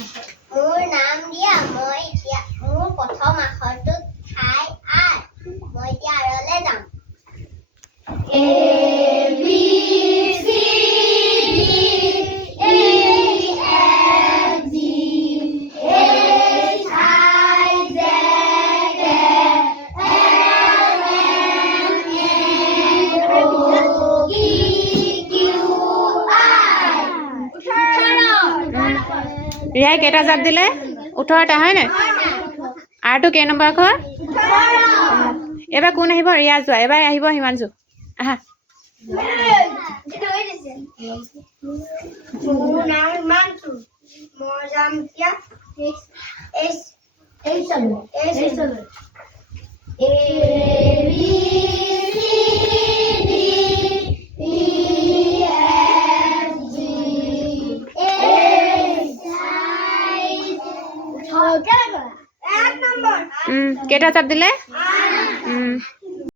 মোৰ নাম দিয়া মই এতিয়া মোৰ প্ৰথম আখৰটো ঠাই আৰ মই এতিয়া আৰলে যাম A B C D E F G H I J K L M N O P Q R ৰিয়াই কেইটা জাপ দিলে 18টা হয় নাই আৰটো কেই নম্বৰ আখৰ এবাৰ কোন আহিব ৰিয়া যোৱা এবাৰ আহিব হিমাংশু আহা মোৰ নাম হিমাংশু মই যাম এতিয়া A B C D E F G H I J K L M N O P Q R S T U V W X Y Z কেইটা জাপ দিলে